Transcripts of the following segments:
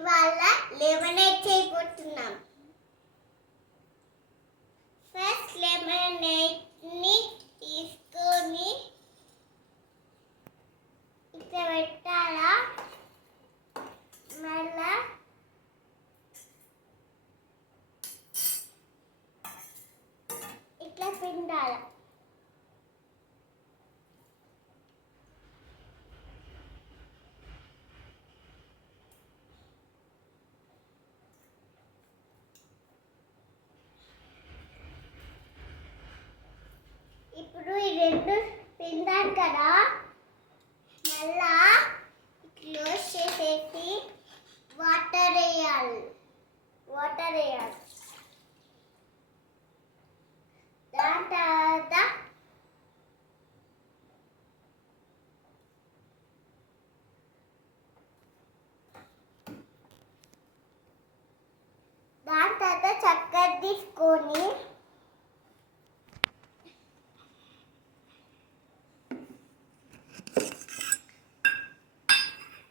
ఇవాళ లెమనేడ్ చేయబోతున్నాం. ఫస్ట్ లెమనేడ్ని తీసుకొని ఇట్లా పెట్టాలా, మళ్ళా ఇట్లా పిండాల. ఇప్పుడు ఈ రెండు పిండాను కదా, మళ్ళా క్లోజ్ చేసేసి వాటర్ వేయాలి. దాని తర్వాత చక్కెర తీసుకొని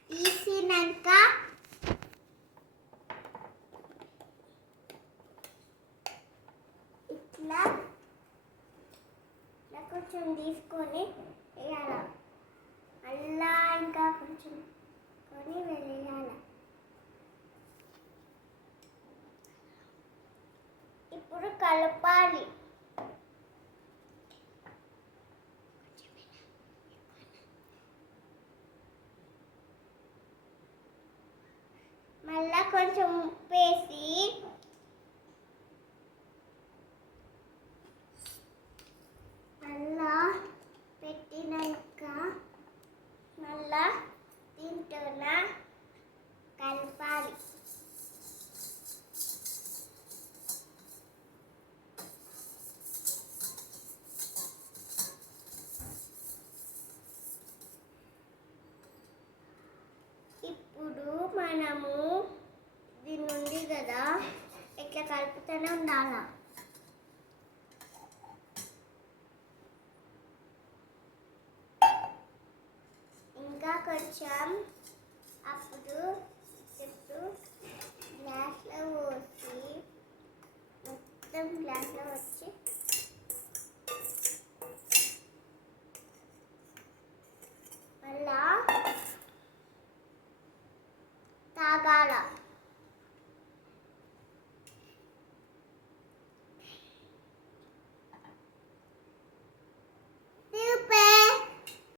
తీసినాక ఇట్లా కొంచెం తీసుకొని వేయాల. అల్లా ఇంకా కొంచెం కొని వేయాల. ఇప్పుడు కలపాలి. మళ్ళా కొంచెం ఉప్పు వేసి మళ్ళా పెట్టినాక మళ్ళా దీంట్లోన కలపాలి. ఇప్పుడు మనము దీని ఉంది కదా, ఇట్లా కలుపుతూనే ఉండాల. ఇంకా కొంచెం అప్పుడు చుట్టూ గ్లాస్లో పోసి మొత్తం గ్లాస్లో వచ్చి